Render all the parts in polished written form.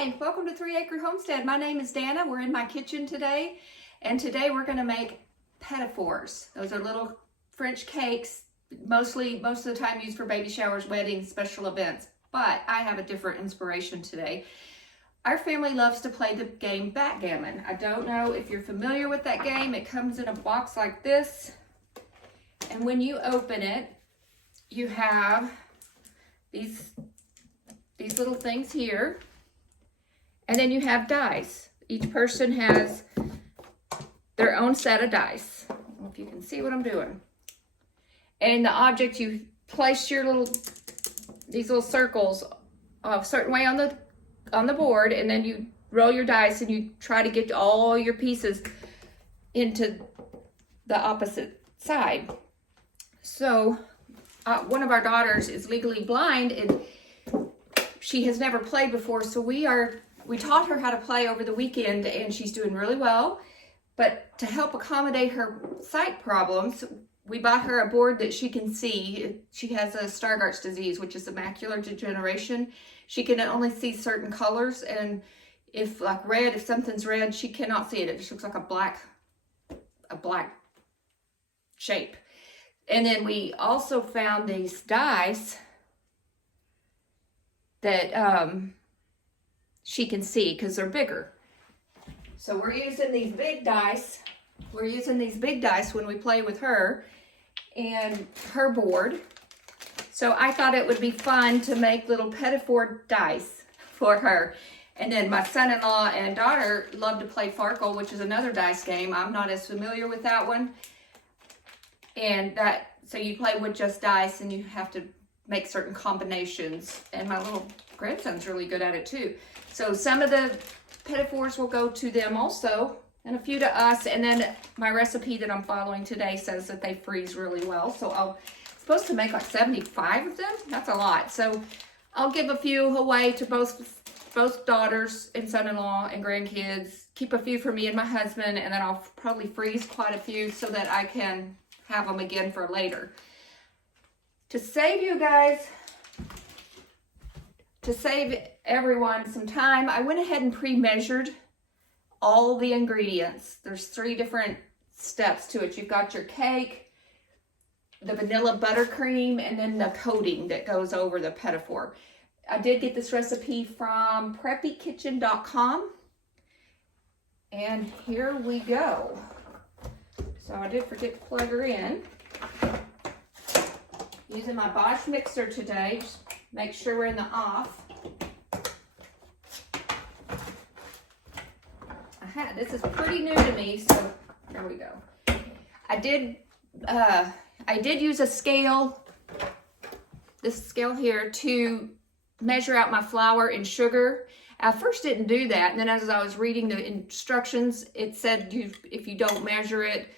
Hi, welcome to 3 Acre Homestead. My name is Dana. We're in my kitchen today, and today we're going to make petit fours. Those are little French cakes, most of the time used for baby showers, weddings, special events. But I have a different inspiration today. Our family loves to play the game Backgammon. I don't know if you're familiar with that game. It comes in a box like this, and when you open it, you have these little things here. And then you have dice. Each person has their own set of dice. I don't know if you can see what I'm doing. And the object, you place these little circles a certain way on the board, and then you roll your dice and you try to get all your pieces into the opposite side. So one of our daughters is legally blind and she has never played before, so we taught her how to play over the weekend, and she's doing really well. But to help accommodate her sight problems, we bought her a board that she can see. She has a Stargardt's disease, which is a macular degeneration. She can only see certain colors, and if something's red, she cannot see it. It just looks like a black shape. And then we also found these dice that she can see because they're bigger. So we're using these big dice. We're using these big dice when we play with her and her board. So I thought it would be fun to make little petit four dice for her. And then my son-in-law and daughter love to play Farkle, which is another dice game. I'm not as familiar with that one. And so you play with just dice and you have to make certain combinations. And my little grandson's really good at it too. So some of the petit fours will go to them also, and a few to us. And then my recipe that I'm following today says that they freeze really well. So I'm supposed to make like 75 of them. That's a lot. So I'll give a few away to both daughters and son-in-law and grandkids. Keep a few for me and my husband, and then I'll probably freeze quite a few so that I can have them again for later. To save you guys, to save everyone some time, I went ahead and pre-measured all the ingredients. There's 3 different steps to it. You've got your cake, the vanilla buttercream, and then the coating that goes over the petit four. I did get this recipe from preppykitchen.com, and here we go. So I did forget to plug her in. Using my Bosch mixer today, just make sure we're in the off. This is pretty new to me, so there we go. I did use a scale, this scale here, to measure out my flour and sugar. I first didn't do that, and then as I was reading the instructions, it said if you don't measure it,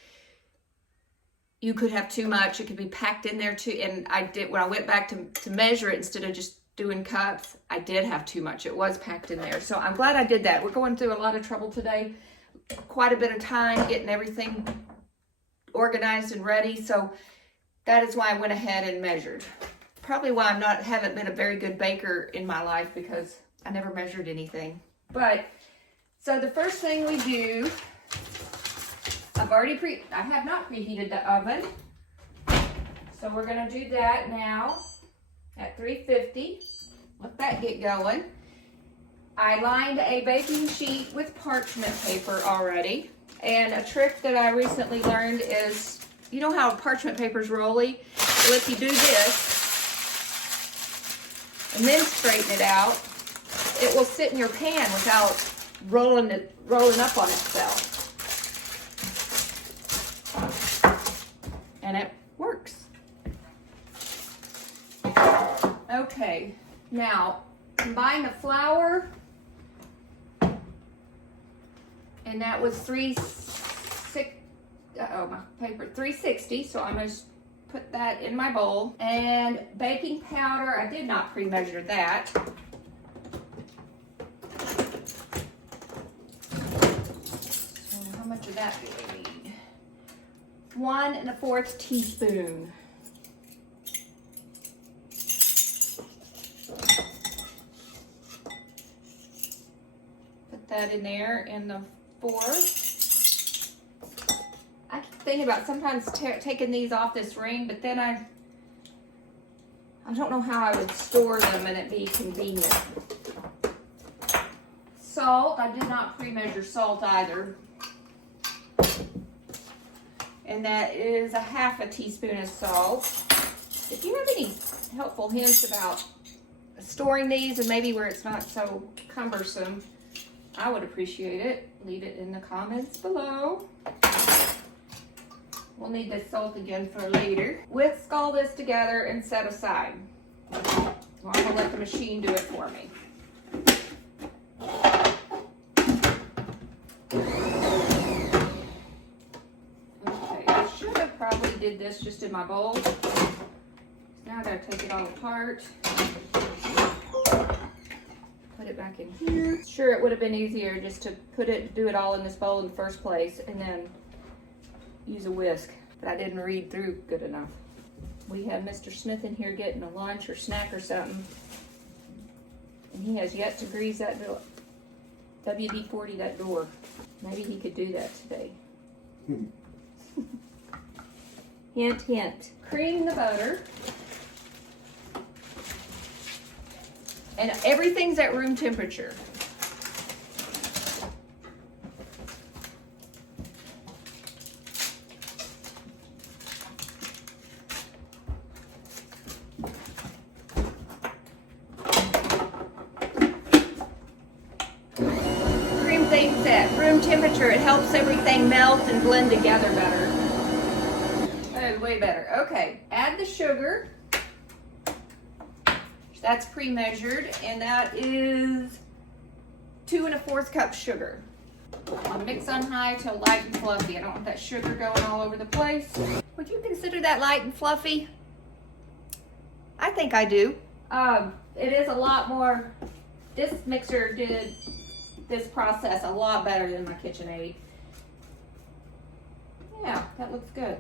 you could have too much. It could be packed in there too. And I did, when I went back to measure it, instead of just doing cups, I did have too much. It was packed in there. So I'm glad I did that. We're going through a lot of trouble today. Quite a bit of time getting everything organized and ready. So that is why I went ahead and measured. Probably why haven't been a very good baker in my life, because I never measured anything. But, so the first thing we do, I have not preheated the oven. So we're gonna do that now at 350. Let that get going. I lined a baking sheet with parchment paper already. And a trick that I recently learned is, you know how parchment paper is rolly? Well, if you do this and then straighten it out, it will sit in your pan without rolling up on itself. And it works. Okay, now combine the flour, and that was 360, so I'm going to put that in my bowl. And baking powder, I did not pre-measure that. So how much of that do we need? 1 1/4 teaspoon. Put that in there in the fork. I keep thinking about sometimes taking these off this ring, but then I don't know how I would store them and it be convenient. Salt, I did not pre-measure salt either. And that is a ½ teaspoon of salt. If you have any helpful hints about storing these and maybe where it's not so cumbersome, I would appreciate it. Leave it in the comments below. We'll need this salt again for later. Whisk all this together and set aside. Well, I'm gonna let the machine do it for me. Okay, I should have probably did this just in my bowl. Now I gotta take it all apart. Put it back in here. Sure, it would have been easier just to do it all in this bowl in the first place and then use a whisk, but I didn't read through good enough. We have Mr. Smith in here getting a lunch or snack or something, and he has yet to grease that door. WD-40 that door. Maybe he could do that today. Hint, hint. Cream the butter. And everything's at room temperature. Cream things at room temperature. It helps everything melt and blend together better. That is way better. Okay, add the sugar. That's pre-measured, and that is 2 1/4 cups sugar. I'll mix on high till light and fluffy. I don't want that sugar going all over the place. Would you consider that light and fluffy? I think I do. It is a lot more, this mixer did this process a lot better than my KitchenAid. Yeah, that looks good.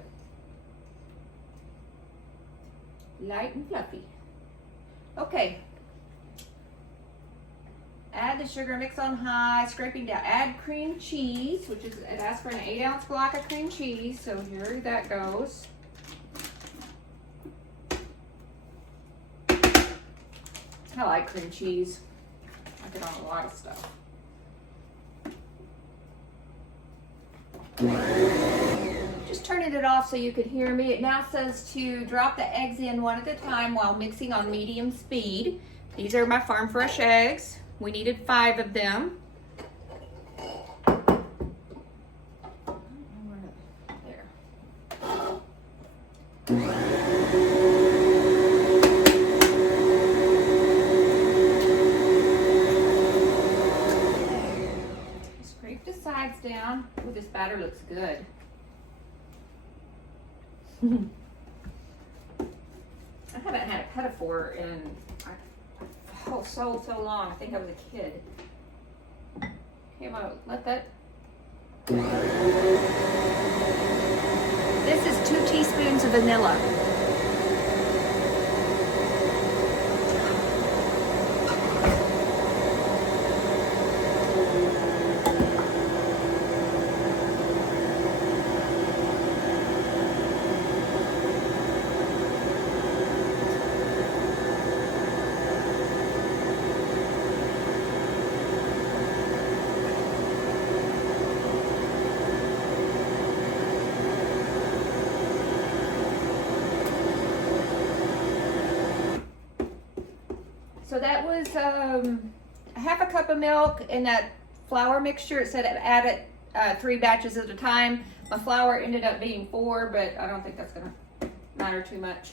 Light and fluffy. Okay, add the sugar, mix on high, scraping down. Add cream cheese, which is, it asks for an 8-ounce block of cream cheese, so here that goes. I like cream cheese. I get on a lot of stuff. Just turning it off so you could hear me. It now says to drop the eggs in one at a time while mixing on medium speed. These are my farm fresh eggs. We needed 5 of them. There. Scrape the sides down. Ooh, this batter looks good. I haven't had a Petit in so long. I think I was a kid. Okay, I'm gonna let that. This is 2 teaspoons of vanilla. So that was a ½ cup of milk in that flour mixture. It said add it 3 batches at a time. My flour ended up being 4, but I don't think that's gonna matter too much.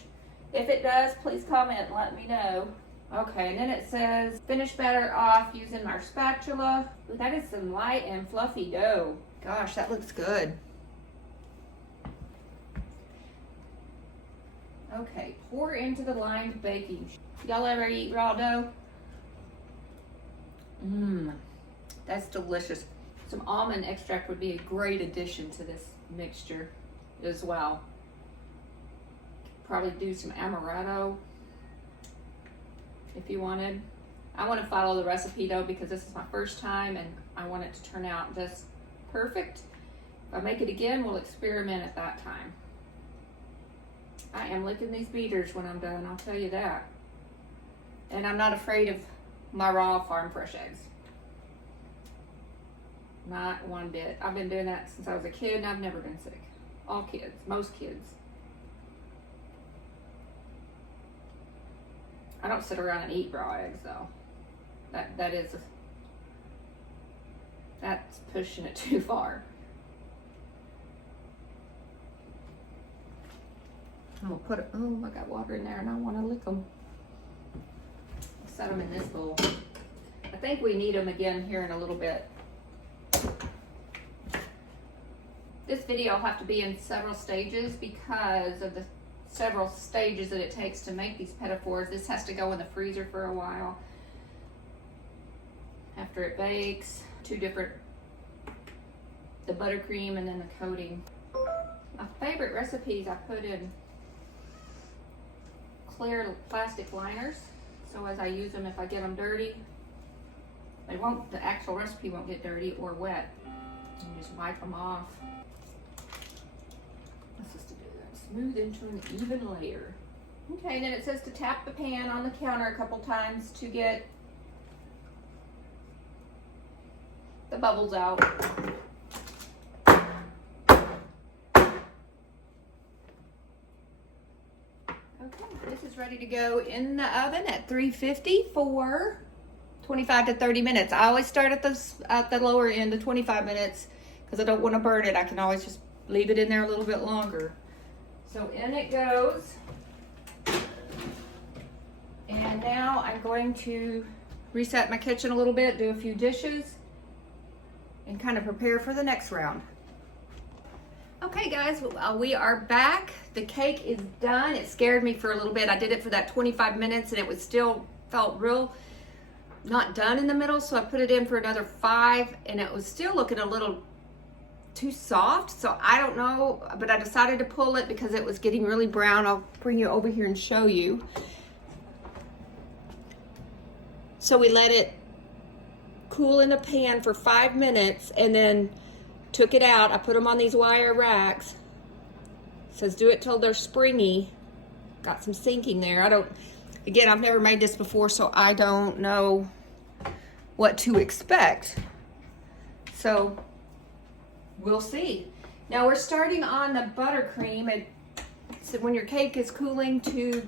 If it does, please comment and let me know. Okay, and then it says finish batter off using our spatula. Ooh, that is some light and fluffy dough. Gosh, that looks good. Okay, pour into the lined baking sheet. Y'all ever eat raw dough? That's delicious. Some almond extract would be a great addition to this mixture as well. Probably do some amaretto if you wanted. I want to follow the recipe though, because this is my first time and I want it to turn out just perfect. If I make it again, we'll experiment at that time. I am licking these beaters when I'm done, I'll tell you that. And I'm not afraid of my raw farm fresh eggs. Not one bit. I've been doing that since I was a kid and I've never been sick. All kids, most kids. I don't sit around and eat raw eggs though. That's pushing it too far. I'm gonna put it, oh, I got water in there and I wanna lick them. I'll set them in this bowl. I think we need them again here in a little bit. This video will have to be in several stages because of the several stages that it takes to make these petit fours. This has to go in the freezer for a while after it bakes. Two different, the buttercream and then the coating. My favorite recipes I put in clear plastic liners, so as I use them, if I get them dirty, they won't, the actual recipe won't get dirty or wet. You just wipe them off. Let's just do that. Smooth into an even layer. Okay, and then it says to tap the pan on the counter a couple times to get the bubbles out. Okay, this is ready to go in the oven at 350 for 25 to 30 minutes. I always start at the lower end of 25 minutes because I don't want to burn it. I can always just leave it in there a little bit longer. So in it goes. And now I'm going to reset my kitchen a little bit, do a few dishes, and kind of prepare for the next round. Okay guys, we are back. The cake is done. It scared me for a little bit. I did it for that 25 minutes and it was still felt real not done in the middle, so I put it in for another 5 and it was still looking a little too soft, so I don't know, but I decided to pull it because it was getting really brown. I'll bring you over here and show you. So we let it cool in the pan for 5 minutes and then took it out. I put them on these wire racks. It says do it till they're springy. Got some sinking there. Again, I've never made this before, so I don't know what to expect. So we'll see. Now we're starting on the buttercream. So when your cake is cooling to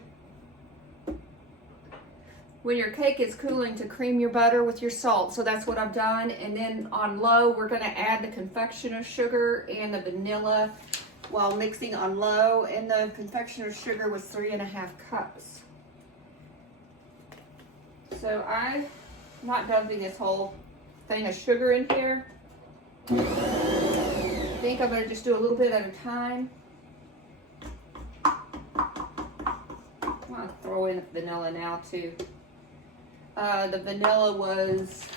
cream your butter with your salt. So that's what I've done. And then on low, we're gonna add the confectioner's sugar and the vanilla while mixing on low. And the confectioner's sugar was 3.5 cups. So I'm not dumping this whole thing of sugar in here. I think I'm gonna just do a little bit at a time. I'm gonna throw in the vanilla now too. The vanilla was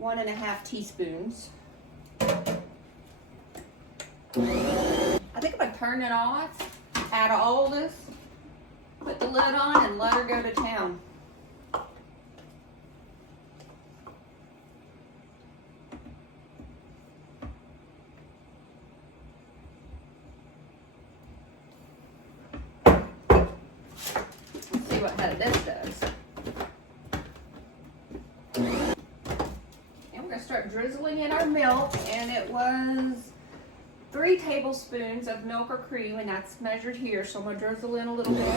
1.5 teaspoons. I think I'm gonna turn it off, add all this, put the lid on, and let her go to town. Let's see what this does. And we're gonna start drizzling in our milk, and it was 3 tablespoons of milk or cream, and that's measured here, so I'm gonna drizzle in a little bit. I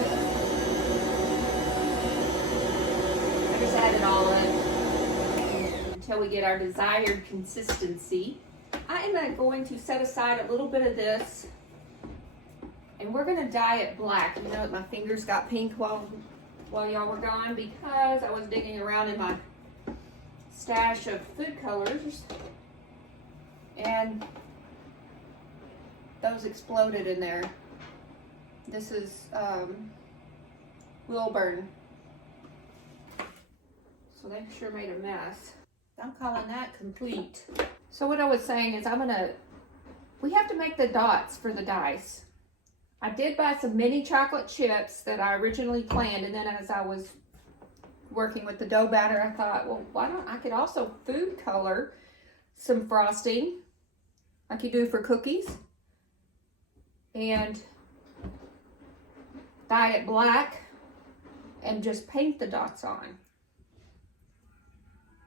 just add it all in until we get our desired consistency. I am going to set aside a little bit of this, and we're gonna dye it black. You know, my fingers got pink while y'all were gone because I was digging around in my stash of food colors, and those exploded in there. This is Wilburn. So they sure made a mess. I'm calling that complete. So what I was saying is we have to make the dots for the dice. I did buy some mini chocolate chips that I originally planned, and then as I was working with the dough batter, I thought, well, why don't I could also food color some frosting like you do for cookies and dye it black and just paint the dots on.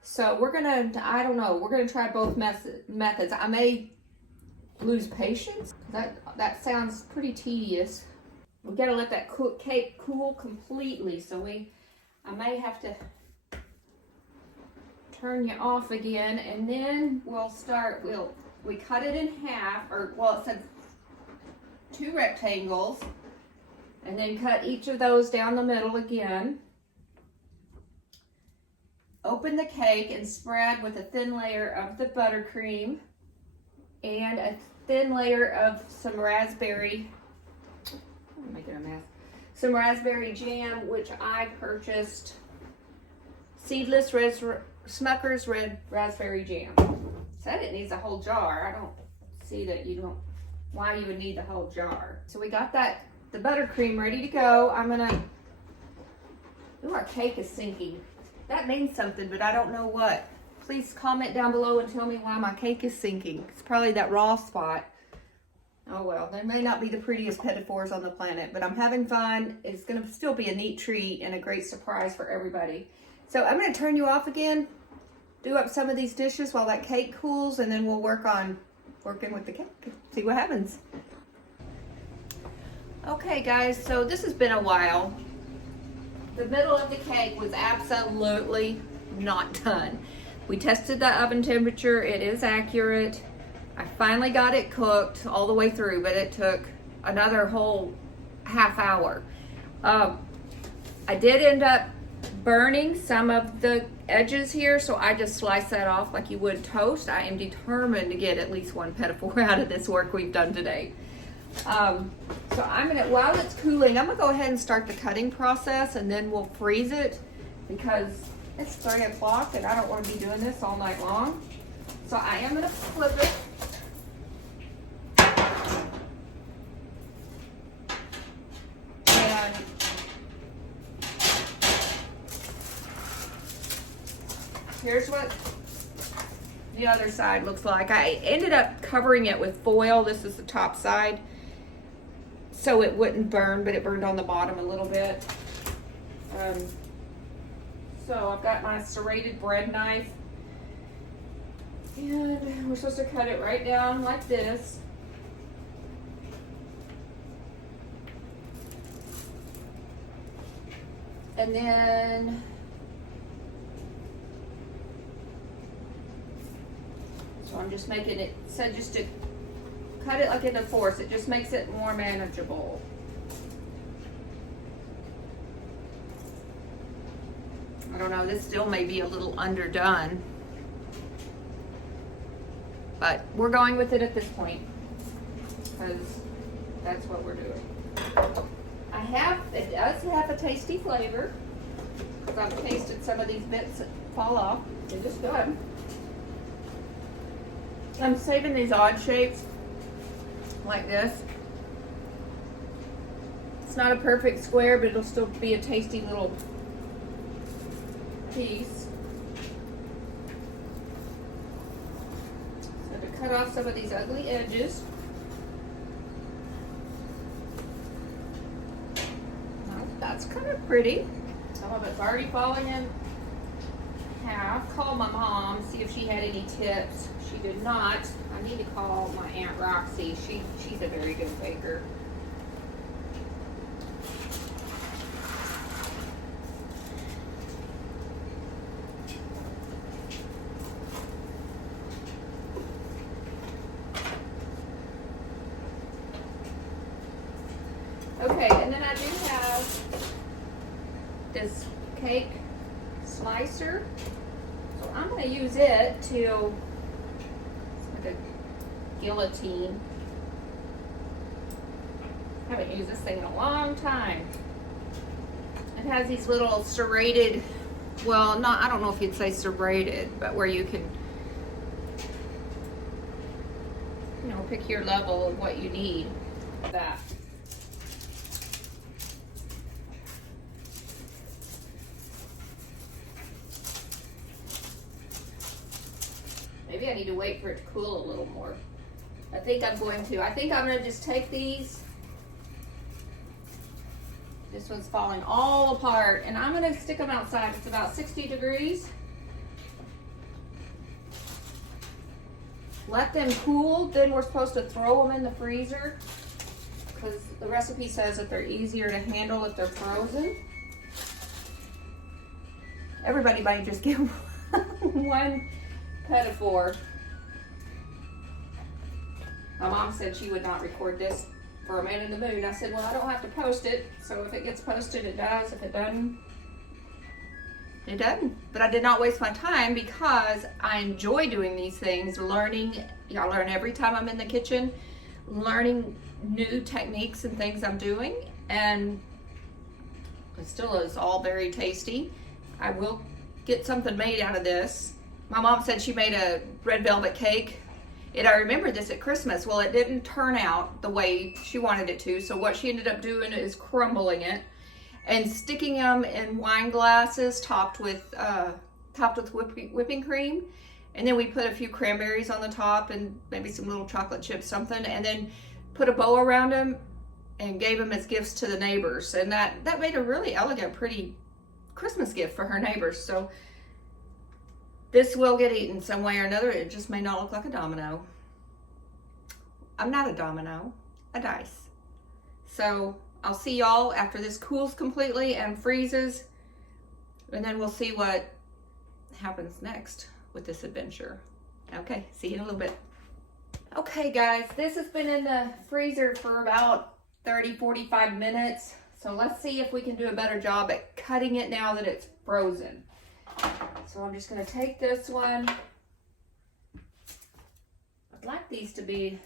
So we're gonna, I don't know, we're gonna try both methods. I may lose patience. That sounds pretty tedious. We gotta let that cake cool completely. So I may have to turn you off again, and then we'll start. We cut it in half, or well, it said 2 rectangles, and then cut each of those down the middle again. Open the cake and spread with a thin layer of the buttercream and a thin layer of some raspberry. I'm making a mess. Some raspberry jam, which I purchased. Seedless Smucker's Red Raspberry Jam. Said it needs a whole jar. I don't see that why you would need the whole jar. So we got the buttercream ready to go. Ooh, our cake is sinking. That means something, but I don't know what. Please comment down below and tell me why my cake is sinking. It's probably that raw spot. Oh well, they may not be the prettiest petit fours on the planet, but I'm having fun. It's gonna still be a neat treat and a great surprise for everybody. So I'm gonna turn you off again, do up some of these dishes while that cake cools, and then we'll work on working with the cake, see what happens. Okay guys, so this has been a while. The middle of the cake was absolutely not done. We tested the oven temperature, it is accurate. I finally got it cooked all the way through, but it took another whole half hour. I did end up burning some of the edges here, so I just sliced that off like you would toast. I am determined to get at least one petit four out of this work we've done today. So while it's cooling, I'm gonna go ahead and start the cutting process, and then we'll freeze it because it's 3 o'clock and I don't want to be doing this all night long. So I am gonna flip it. And here's what the other side looks like. I ended up covering it with foil. This is the top side, so it wouldn't burn, but it burned on the bottom a little bit. So I've got my serrated bread knife, and we're supposed to cut it right down like this. And then so I'm just making it, so just to cut it like in a fourth, it just makes it more manageable. I don't know, this still may be a little underdone, but we're going with it at this point because that's what we're doing. It does have a tasty flavor because I've tasted some of these bits that fall off. They're just good. I'm saving these odd shapes like this. It's not a perfect square, but it'll still be a tasty little piece. So to cut off some of these ugly edges. That's kind of pretty. Some of it's already falling in half. Called my mom, see if she had any tips. She did not. I need to call my Aunt Roxy. She's a very good baker. Okay, and then I do have this cake slicer. So I'm going to use it to, it's like a guillotine. I haven't used this thing in a long time. It has these little serrated, well, I don't know if you'd say serrated, but where you can, pick your level of what you need. That. Maybe I need to wait for it to cool a little more. I think I'm going to. I think I'm going to just take these. This one's falling all apart, and I'm going to stick them outside. It's about 60 degrees. Let them cool, then we're supposed to throw them in the freezer because the recipe says that they're easier to handle if they're frozen. Everybody might just get one Petit. My mom said she would not record this for a Man in the Moon. I said, well, I don't have to post it, so if it gets posted, it does. If it doesn't, it doesn't. But I did not waste my time because I enjoy doing these things, learning. I learn every time I'm in the kitchen, learning new techniques and things I'm doing, and it still is all very tasty. I will get something made out of this. My mom said she made a red velvet cake. I remember this at Christmas. Well, it didn't turn out the way she wanted it to, so what she ended up doing is crumbling it and sticking them in wine glasses topped with whipping cream, and then we put a few cranberries on the top and maybe some little chocolate chips, something, and then put a bow around them and gave them as gifts to the neighbors, and that made a really elegant, pretty Christmas gift for her neighbors. So this will get eaten some way or another. It just may not look like a domino. I'm not a domino, a dice. So I'll see y'all after this cools completely and freezes, and then we'll see what happens next with this adventure. Okay, see you in a little bit. Okay guys, this has been in the freezer for about 30-45 minutes. So let's see if we can do a better job at cutting it now that it's frozen. So I'm just going to take this one. I'd like these to be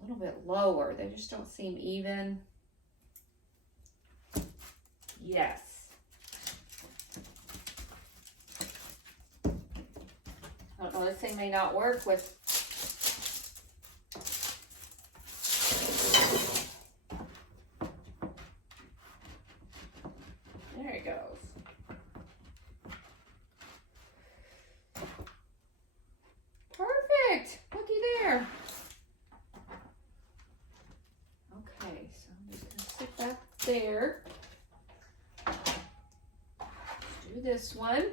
a little bit lower. They just don't seem even. Yes. I don't know, this thing may not work with. There it goes. Perfect. Looky there. Okay, so I'm just going to sit that there. Let's do this one.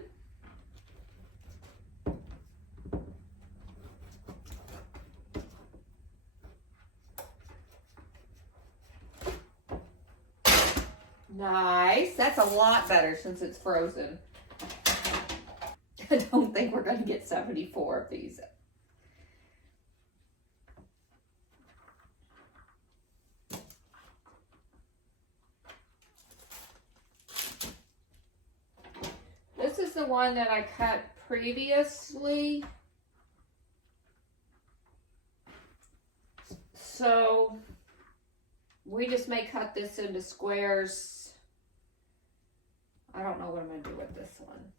Nice. That's a lot better since it's frozen. I don't think we're going to get 74 of these. This is the one that I cut previously. So we just may cut this into squares. I don't know what I'm going to do with this one.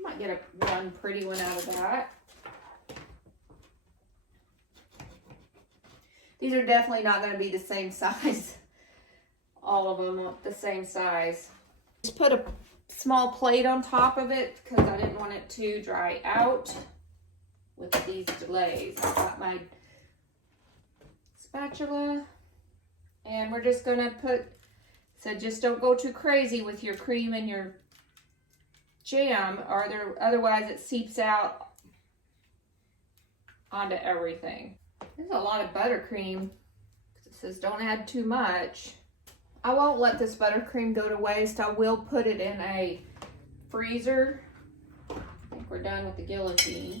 Might get one pretty one out of that. These are definitely not going to be the same size. All of them are the same size. Just put a small plate on top of it because I didn't want it to dry out with these delays. I got my spatula and we're just going to put, so just don't go too crazy with your cream and your jam, or otherwise it seeps out onto everything. There's a lot of buttercream. It says don't add too much. I won't let this buttercream go to waste. I will put it in a freezer. I think we're done with the guillotine.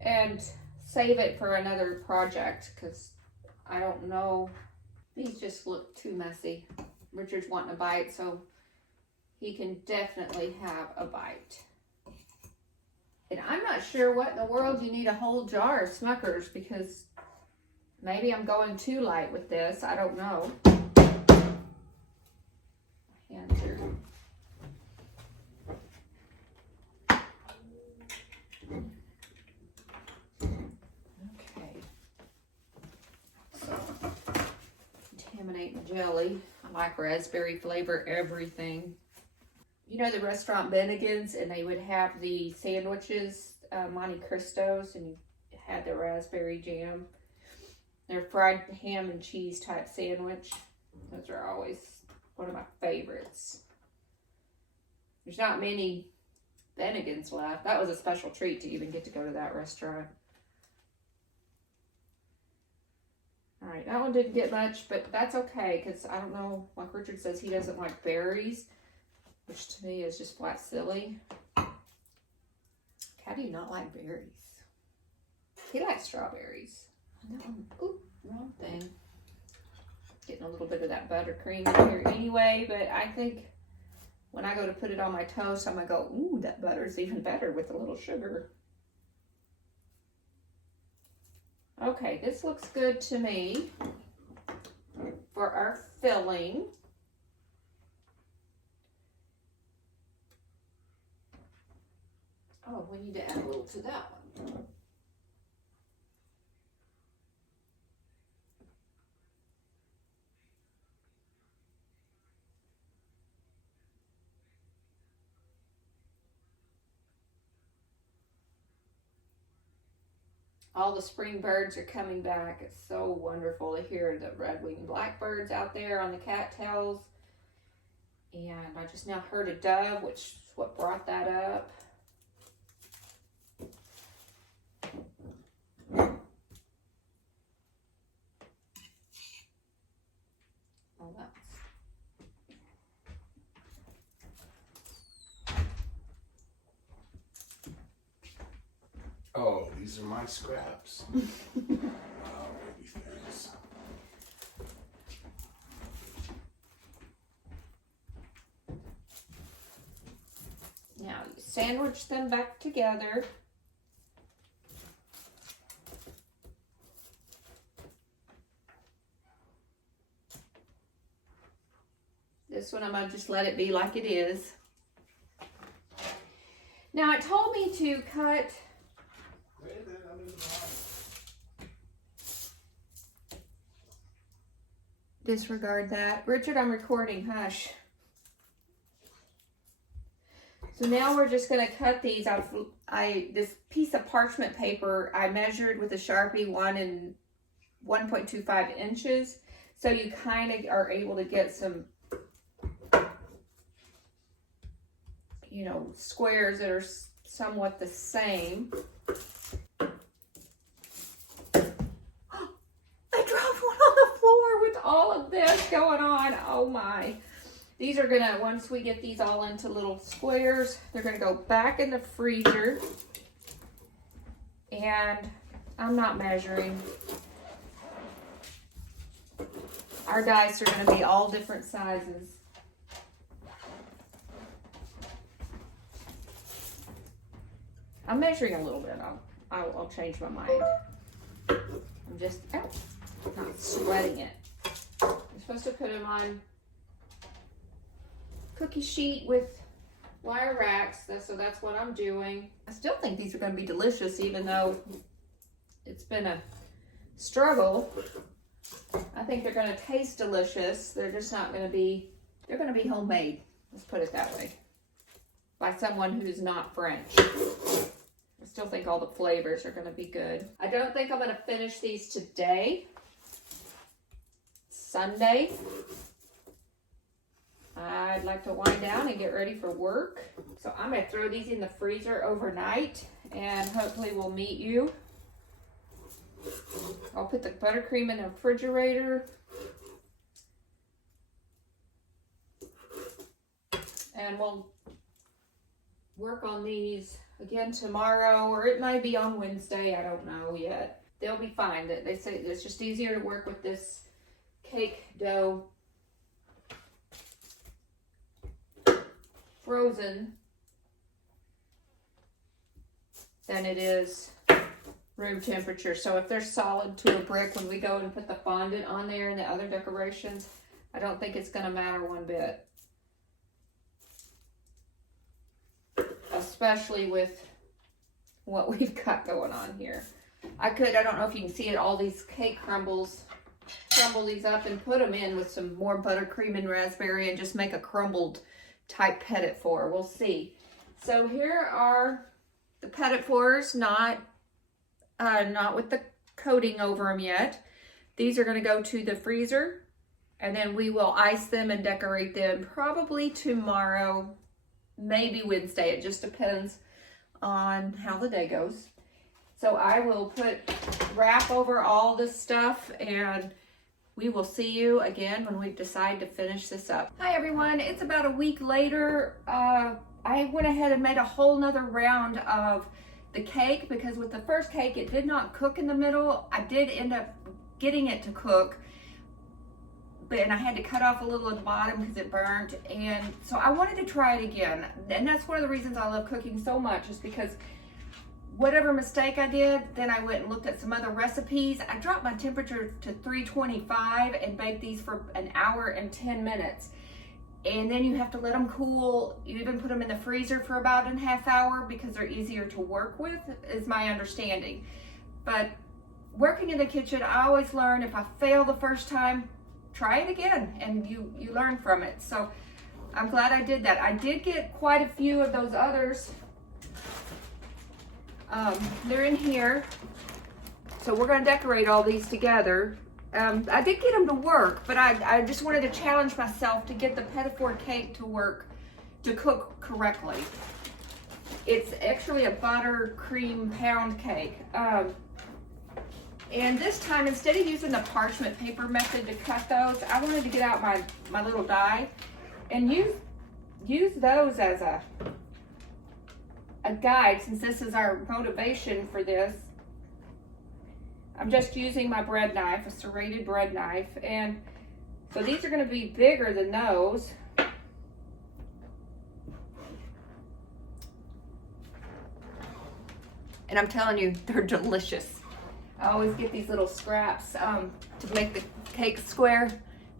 And save it for another project because I don't know. These just look too messy. Richard's wanting a bite, so he can definitely have a bite. And I'm not sure what in the world you need a whole jar of Smuckers, because maybe I'm going too light with this. I don't know. My hands are... Okay. make jelly. I like raspberry flavor everything. You know the restaurant Bennigan's, and they would have the sandwiches, Monte Cristos, and you had the raspberry jam. They're fried ham and cheese type sandwich. Those are always one of my favorites. There's not many Bennigan's left. That was a special treat to even get to go to that restaurant. All right, that one didn't get much, but that's okay, because I don't know, like Richard says, he doesn't like berries, which to me is just flat silly. How do you not like berries? He likes strawberries. Ooh, wrong thing. Getting a little bit of that buttercream in here anyway, but I think when I go to put it on my toast, I'm gonna go, ooh, that butter's even better with a little sugar. Okay, this looks good to me for our filling. Oh, we need to add a little to that one. All the spring birds are coming back. It's so wonderful to hear the red-winged blackbirds out there on the cattails. And I just now heard a dove, which is what brought that up. Oh, that's... Oh, these are my scraps. Oh, baby things. Now you sandwich them back together. This one I'm going to just let it be like it is. Now it told me to cut... Wait a minute, I'm in the line. Disregard that. Richard, I'm recording. Hush. So now we're just going to cut these. This piece of parchment paper, I measured with a Sharpie 1.25 inches. So you kind of are able to get some, you know, squares that are somewhat the same. I dropped one on the floor with all of this going on. Oh my. These are gonna, once we get these all into little squares, they're gonna go back in the freezer. And I'm not measuring. Our dice are gonna be all different sizes. I'm measuring a little bit. I'll change my mind. I'm just not sweating it. I'm supposed to put them on cookie sheet with wire racks, so that's what I'm doing. I still think these are going to be delicious, even though it's been a struggle. I think they're going to taste delicious. They're just not going to be, they're going to be homemade. Let's put it that way. By someone who's not French. I still think all the flavors are going to be good. I don't think I'm going to finish these today. Sunday. I'd like to wind down and get ready for work. So I'm going to throw these in the freezer overnight and hopefully we'll meet you. I'll put the buttercream in the refrigerator. And we'll work on these again tomorrow, or it might be on Wednesday. I don't know yet. They'll be fine. They say it's just easier to work with this cake dough frozen than it is room temperature. So if they're solid to a brick when we go and put the fondant on there and the other decorations, I don't think it's going to matter one bit. Especially with what we've got going on here. I don't know if you can see it, all these cake crumbles crumble these up and put them in with some more buttercream and raspberry and just make a crumbled type petit four. We'll see. So here are the petit fours, not with the coating over them yet. These are going to go to the freezer, and then we will ice them and decorate them probably tomorrow, maybe Wednesday. It just depends on how the day goes. So I will put wrap over all this stuff, and we will see you again when we decide to finish this up. Hi everyone, it's about a week later. I went ahead and made a whole nother round of the cake because with the first cake, it did not cook in the middle. I did end up getting it to cook, and I had to cut off a little at the bottom because it burnt. And so I wanted to try it again. And that's one of the reasons I love cooking so much, is because whatever mistake I did, then I went and looked at some other recipes. I dropped my temperature to 325 and baked these for an hour and 10 minutes. And then you have to let them cool. You even put them in the freezer for about a half hour because they're easier to work with, is my understanding. But working in the kitchen, I always learn, if I fail the first time, try it again, and you learn from it. So I'm glad I did that. I did get quite a few of those others. They're in here. So we're gonna decorate all these together. I did get them to work, but I just wanted to challenge myself to get the petit four cake to work, to cook correctly. It's actually a buttercream pound cake. And this time, instead of using the parchment paper method to cut those, I wanted to get out my little die and use those as a guide, since this is our motivation for this. I'm just using my bread knife, a serrated bread knife, and so these are going to be bigger than those. And I'm telling you, they're delicious. I always get these little scraps to make the cake square.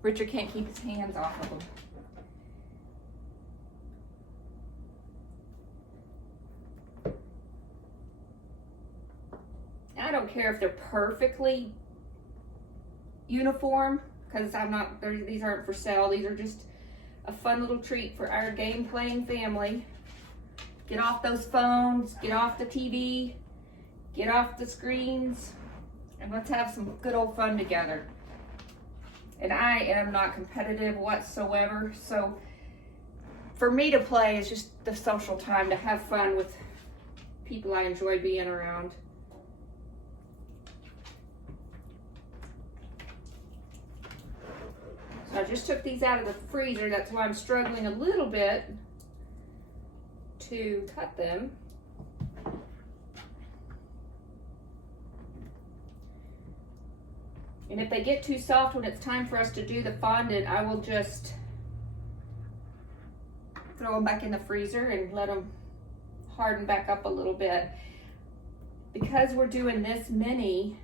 Richard can't keep his hands off of them. I don't care if they're perfectly uniform, because these aren't for sale. These are just a fun little treat for our game playing family. Get off those phones, get off the TV, get off the screens, and let's have some good old fun together. And I am not competitive whatsoever, so for me to play is just the social time, to have fun with people I enjoy being around. So I just took these out of the freezer. That's why I'm struggling a little bit to cut them. And if they get too soft when it's time for us to do the fondant, I will just throw them back in the freezer and let them harden back up a little bit. Because we're doing this many,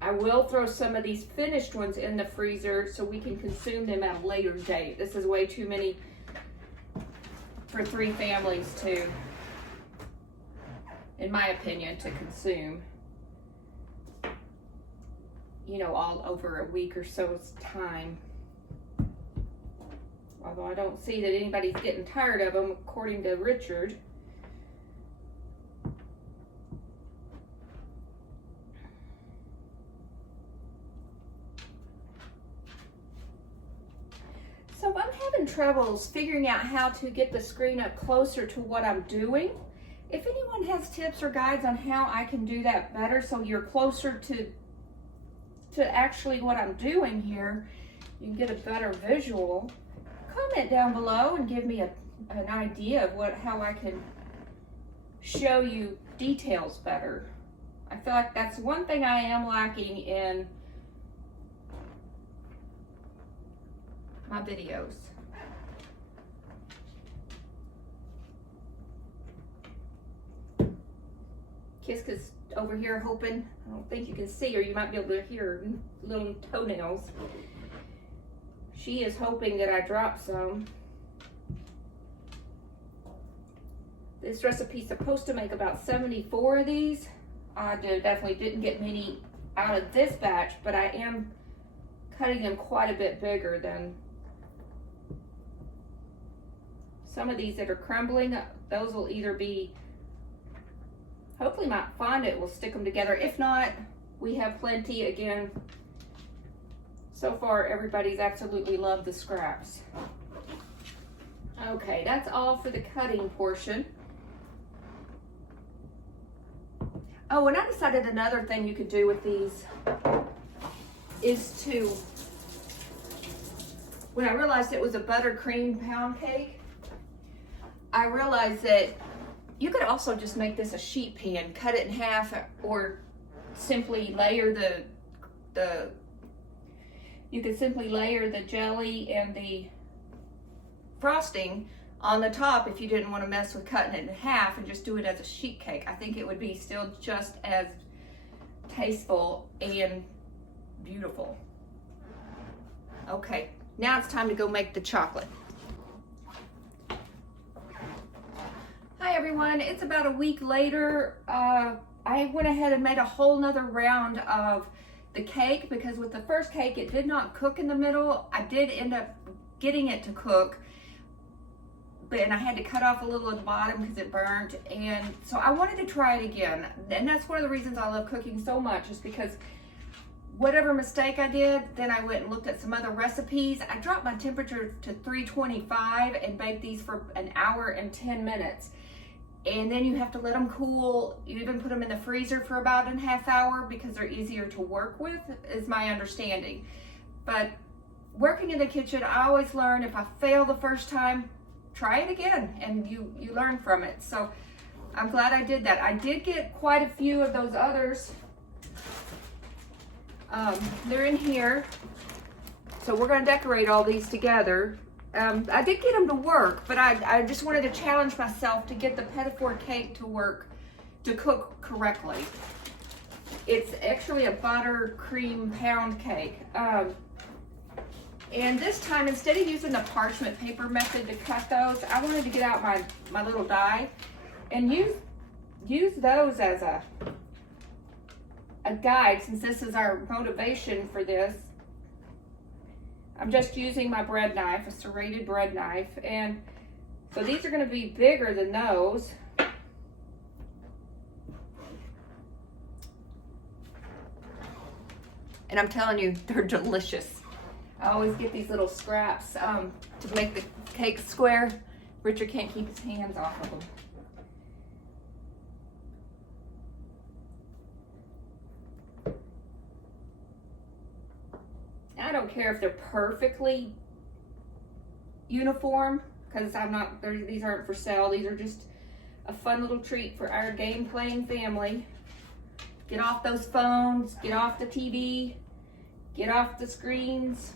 I will throw some of these finished ones in the freezer so we can consume them at a later date. This is way too many for 3 families to, in my opinion, to consume. You know, all over a week or so's time. Although I don't see that anybody's getting tired of them, according to Richard. So I'm having troubles figuring out how to get the screen up closer to what I'm doing. If anyone has tips or guides on how I can do that better so you're closer to actually what I'm doing here, you can get a better visual, comment down below and give me an idea of how I can show you details better. I feel like that's one thing I am lacking in my videos. Kiska's over here hoping, I don't think you can see her, you might be able to hear her little toenails. She is hoping that I drop some. This recipe's supposed to make about 74 of these. I definitely didn't get many out of this batch, but I am cutting them quite a bit bigger than some of these that are crumbling. Those will either be, hopefully my fondant will stick them together. If not, we have plenty. Again, so far everybody's absolutely loved the scraps. Okay, that's all for the cutting portion. Oh, and I decided another thing you could do with these is to, when I realized it was a buttercream pound cake, I realized that you could also just make this a sheet pan, cut it in half, or simply layer you could simply layer the jelly and the frosting on the top if you didn't want to mess with cutting it in half and just do it as a sheet cake. I think it would be still just as tasteful and beautiful. Okay, now it's time to go make the chocolate. Hi everyone, it's about a week later. I went ahead and made a whole nother round of the cake because with the first cake it did not cook in the middle. I did end up getting it to cook, and I had to cut off a little at the bottom because it burnt, and so I wanted to try it again. And that's one of the reasons I love cooking so much, is because whatever mistake I did, then I went and looked at some other recipes. I dropped my temperature to 325 and baked these for an hour and 10 minutes. And then you have to let them cool. You even put them in the freezer for about a half hour because they're easier to work with, is my understanding. But working in the kitchen, I always learn, if I fail the first time, try it again, and you learn from it. So I'm glad I did that. I did get quite a few of those others. They're in here. So we're gonna decorate all these together. I did get them to work, but I just wanted to challenge myself to get the Petit cake to work, to cook correctly. It's actually a buttercream pound cake. And this time, instead of using the parchment paper method to cut those, I wanted to get out my little die and use those as a guide, since this is our motivation for this. I'm just using my bread knife, a serrated bread knife, and so these are going to be bigger than those. And I'm telling you, they're delicious. I always get these little scraps to make the cake square. Richard can't keep his hands off of them. I don't care if they're perfectly uniform, because these aren't for sale. These are just a fun little treat for our game playing family. Get off those phones, get off the TV, get off the screens,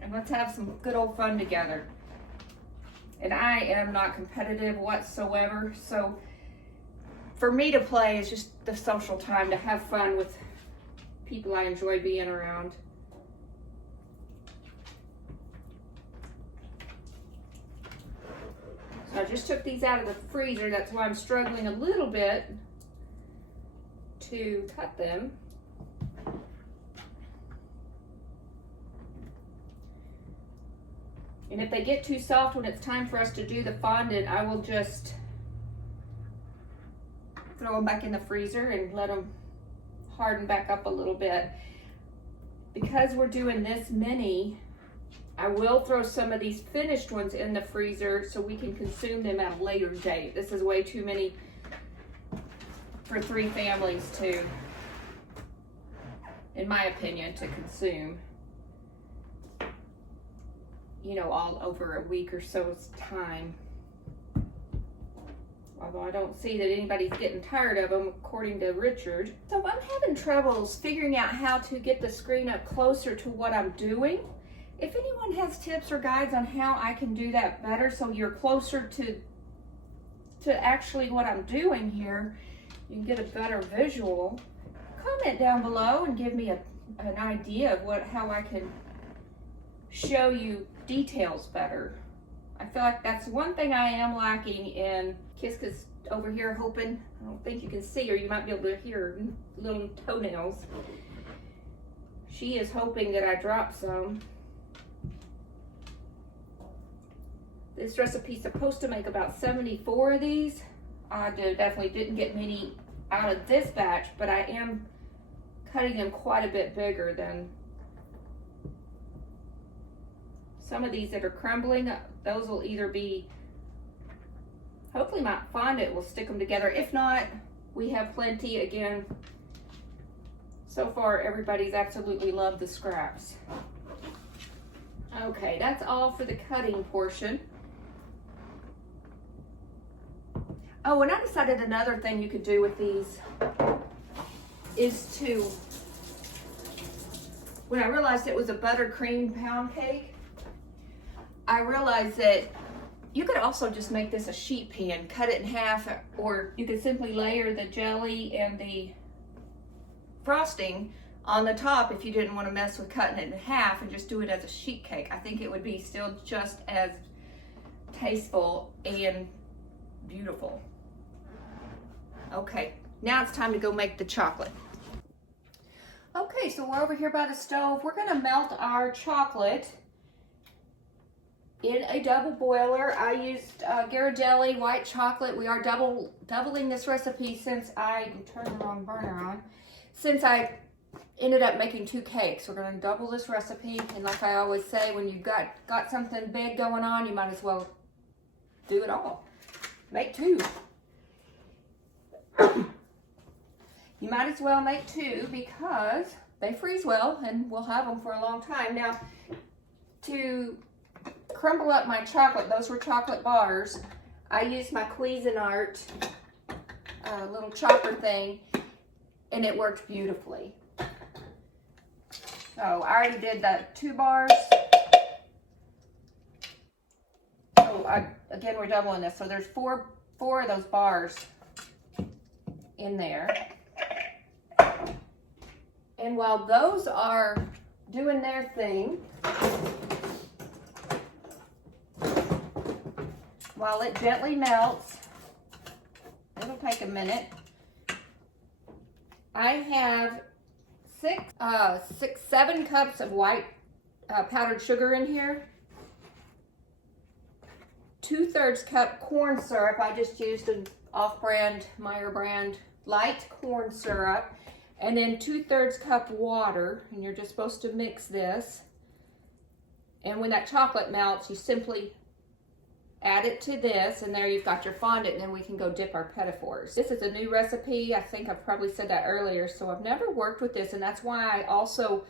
and let's have some good old fun together. And I am not competitive whatsoever, so for me to play is just the social time, to have fun with people I enjoy being around. So I just took these out of the freezer. That's why I'm struggling a little bit to cut them. And if they get too soft when it's time for us to do the fondant, I will just throw them back in the freezer and let them harden back up a little bit. Because we're doing this many, I will throw some of these finished ones in the freezer so we can consume them at a later date. This is way too many for 3 families to, in my opinion, to consume. You know, all over a week or so's time. Although I don't see that anybody's getting tired of them, according to Richard. So I'm having troubles figuring out how to get the screen up closer to what I'm doing. If anyone has tips or guides on how I can do that better so you're closer to actually what I'm doing here, you can get a better visual, comment down below and give me an idea of how I can show you details better. I feel like that's one thing I am lacking in. Kiska's over here hoping. I don't think you can see her. You might be able to hear her little toenails. She is hoping that I drop some. This recipe is supposed to make about 74 of these. I definitely didn't get many out of this batch, but I am cutting them quite a bit bigger than some of these that are crumbling. Those will either be, hopefully my fondant will stick them together. If not, we have plenty. Again, so far everybody's absolutely loved the scraps. Okay, that's all for the cutting portion. Oh, and I decided another thing you could do with these is to, when I realized it was a buttercream pound cake, I realized that you could also just make this a sheet pan, cut it in half, or you could simply layer the jelly and the frosting on the top if you didn't want to mess with cutting it in half and just do it as a sheet cake. I think it would be still just as tasteful and beautiful. Okay, now it's time to go make the chocolate. Okay, so we're over here by the stove. We're gonna melt our chocolate in a double boiler. I used Ghirardelli white chocolate. We are doubling this recipe since I turned the wrong burner on. Since I ended up making 2 cakes, we're gonna double this recipe. And like I always say, when you've got something big going on, you might as well do it all. Make 2. You might as well make 2 because they freeze well and we'll have them for a long time. Now, to crumble up my chocolate, those were chocolate bars, I used my Cuisinart little chopper thing, and it worked beautifully. So I already did the 2 bars. So again, we're doubling this. So there's four of those bars in there. And while those are doing their thing, while it gently melts, it'll take a minute. I have 7 cups of white powdered sugar in here. 2/3 cup corn syrup. I just used an off-brand, Meyer brand light corn syrup. And then 2/3 cup water. And you're just supposed to mix this. And when that chocolate melts, you simply add it to this, and there you've got your fondant, and then we can go dip our petit fours. This is a new recipe. I think I've probably said that earlier, so I've never worked with this, and that's why I also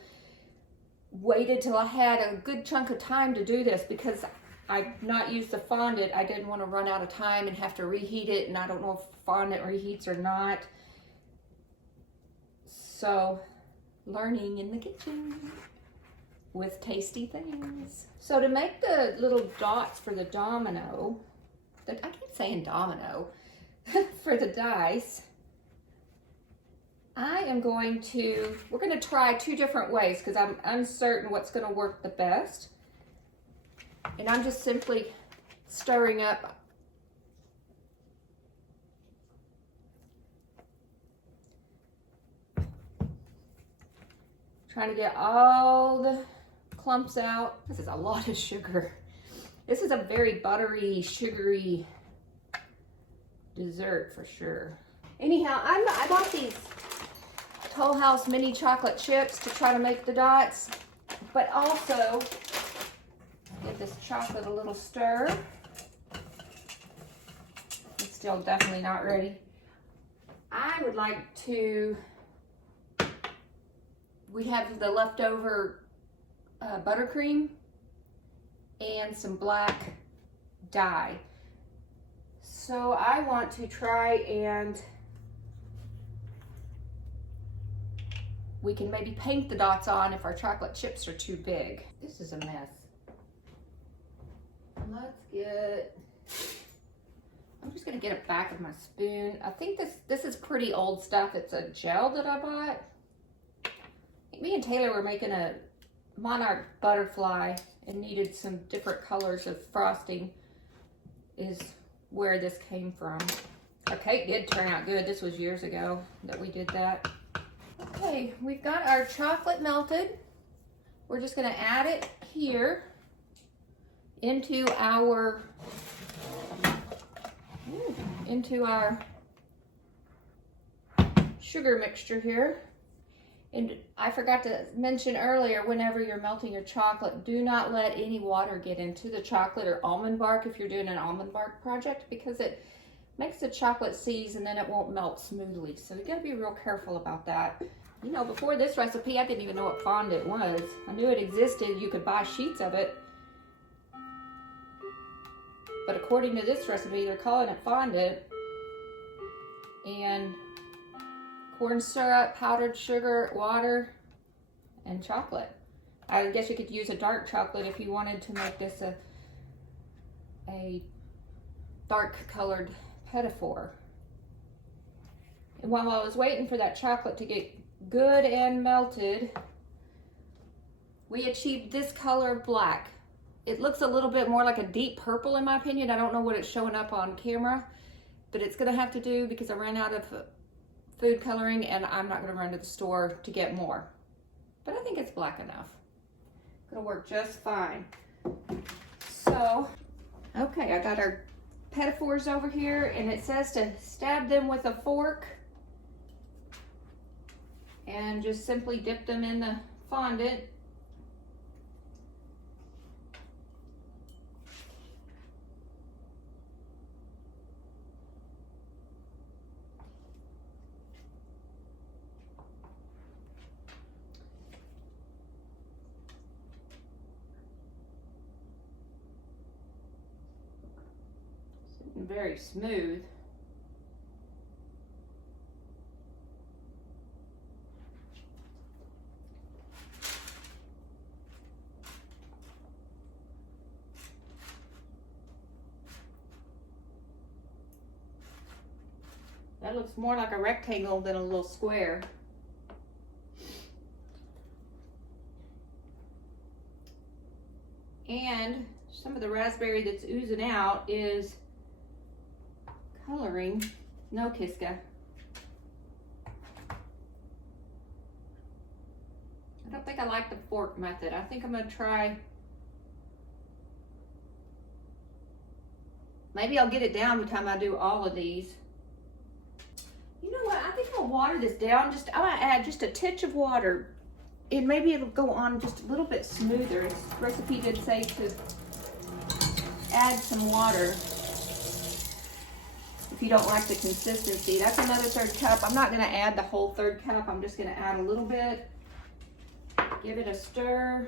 waited till I had a good chunk of time to do this, because I've not used the fondant. I didn't want to run out of time and have to reheat it, and I don't know if fondant reheats or not. So, learning in the kitchen with tasty things. So to make the little dots for the domino, I keep saying domino, for the dice, we're going to try 2 different ways because I'm uncertain what's going to work the best. And I'm just simply stirring up trying to get all the clumps out. This is a lot of sugar. This is a very buttery, sugary dessert for sure. Anyhow, I bought these Toll House mini chocolate chips to try to make the dots, but also give this chocolate a little stir. It's still definitely not ready. I would like to, we have the leftover buttercream and some black dye. So I want to try and we can maybe paint the dots on if our chocolate chips are too big. This is a mess. I'm just gonna get it back of my spoon. I think this is pretty old stuff. It's a gel that I bought. Me and Taylor were making a monarch butterfly and needed some different colors of frosting, is where this came from. Our cake did turn out good. This was years ago that we did that. Okay, we've got our chocolate melted. We're just gonna add it here into our sugar mixture here. And I forgot to mention earlier, whenever you're melting your chocolate, do not let any water get into the chocolate or almond bark if you're doing an almond bark project, because it makes the chocolate seize and then it won't melt smoothly. So you gotta be real careful about that. You know, before this recipe, I didn't even know what fondant was. I knew it existed, you could buy sheets of it. But according to this recipe, they're calling it fondant. And corn syrup, powdered sugar, water, and chocolate. I guess you could use a dark chocolate if you wanted to make this a dark colored petit four. And while I was waiting for that chocolate to get good and melted, we achieved this color of black. It looks a little bit more like a deep purple in my opinion. I don't know what it's showing up on camera, but it's gonna have to do because I ran out of food coloring and I'm not gonna run to the store to get more. But I think it's black enough. It'll work just fine. So, okay, I got our petit fours over here and it says to stab them with a fork and just simply dip them in the fondant. Very smooth. That looks more like a rectangle than a little square. And some of the raspberry that's oozing out is coloring. No, Kiska. I don't think I like the fork method. I think I'm gonna try, maybe I'll get it down by the time I do all of these. You know what, I think I'll water this down. I'm gonna add just a titch of water and maybe it'll go on just a little bit smoother. This recipe did say to add some water if you don't like the consistency. That's another 1/3 cup. I'm not gonna add the whole 1/3 cup. I'm just gonna add a little bit. Give it a stir.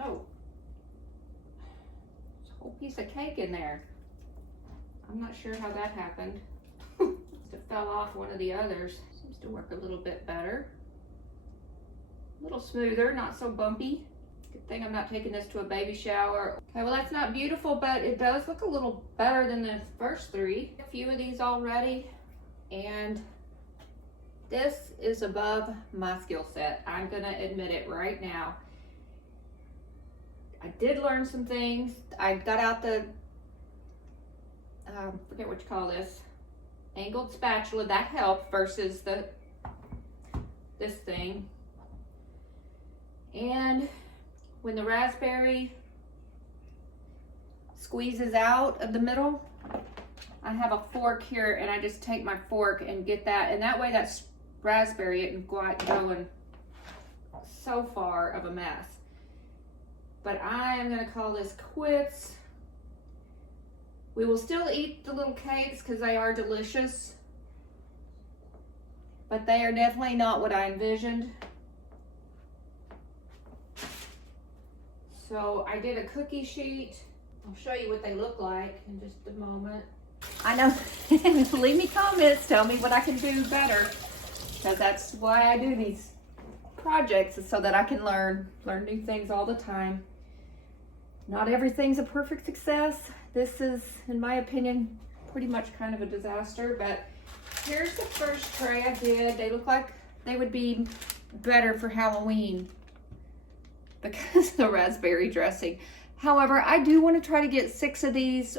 Oh, there's a whole piece of cake in there. I'm not sure how that happened. It fell off one of the others. Seems to work a little bit better. A little smoother, not so bumpy. Good thing I'm not taking this to a baby shower. Okay, well that's not beautiful, but it does look a little better than the first 3. A few of these already, and this is above my skill set. I'm gonna admit it right now. I did learn some things. I got out the, forget what you call this, angled spatula. That helped versus this thing. And when the raspberry squeezes out of the middle, I have a fork here and I just take my fork and get that, and that way that raspberry isn't quite going so far of a mess. But I am gonna call this quits. We will still eat the little cakes because they are delicious, but they are definitely not what I envisioned. So I did a cookie sheet. I'll show you what they look like in just a moment. I know, leave me comments, tell me what I can do better, because that's why I do these projects, is so that I can learn new things all the time. Not everything's a perfect success. This is, in my opinion, pretty much kind of a disaster, but here's the first tray I did. They look like they would be better for Halloween because of the raspberry dressing. However, I do want to try to get 6 of these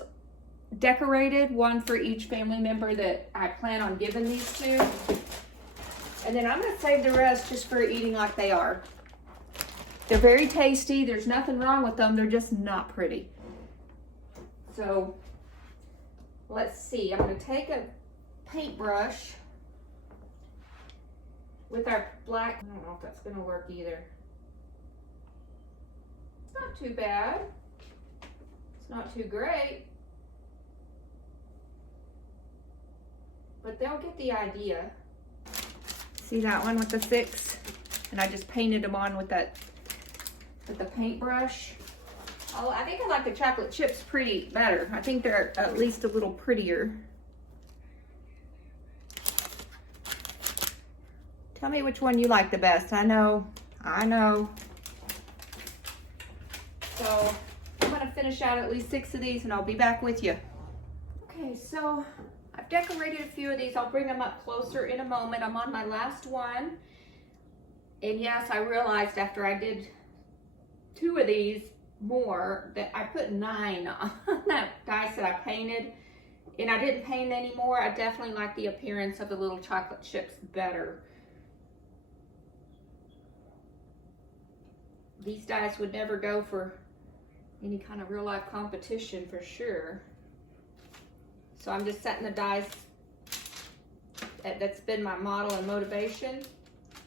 decorated, one for each family member that I plan on giving these to. And then I'm gonna save the rest just for eating like they are. They're very tasty. There's nothing wrong with them. They're just not pretty. So let's see. I'm gonna take a paintbrush with our black. I don't know if that's gonna work either. It's not too bad. It's not too great. But they'll get the idea. See that one with the 6? And I just painted them on with that, with the paintbrush. Oh, I think I like the chocolate chips pretty better. I think they're at least a little prettier. Tell me which one you like the best. I know. So I'm gonna finish out at least 6 of these and I'll be back with you. Okay, so I've decorated a few of these. I'll bring them up closer in a moment. I'm on my last one. And yes, I realized after I did 2 of these more that I put 9 on that dice that I painted. And I didn't paint anymore. I definitely like the appearance of the little chocolate chips better. These dice would never go for any kind of real life competition for sure. So I'm just setting the dice. That's been my model and motivation,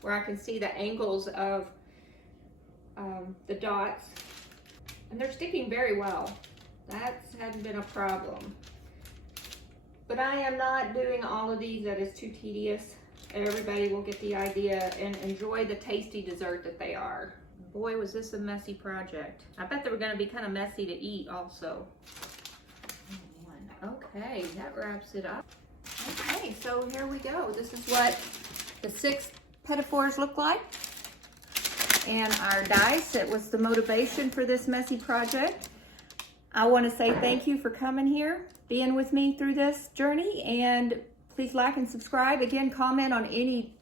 where I can see the angles of the dots. And they're sticking very well. That hasn't been a problem. But I am not doing all of these. That is too tedious. Everybody will get the idea and enjoy the tasty dessert that they are. Boy, was this a messy project. I bet they were gonna be kind of messy to eat also. Okay, that wraps it up. Okay, so here we go. This is what the 6 petit fours look like. And our dice, it was the motivation for this messy project. I want to say thank you for coming here, being with me through this journey, and please like and subscribe. Again, comment on any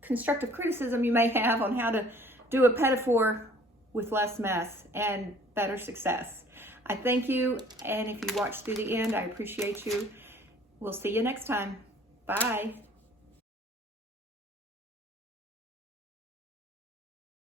constructive criticism you may have on how to do a petit four with less mess and better success. I thank you, and if you watched through the end, I appreciate you. We'll see you next time. Bye.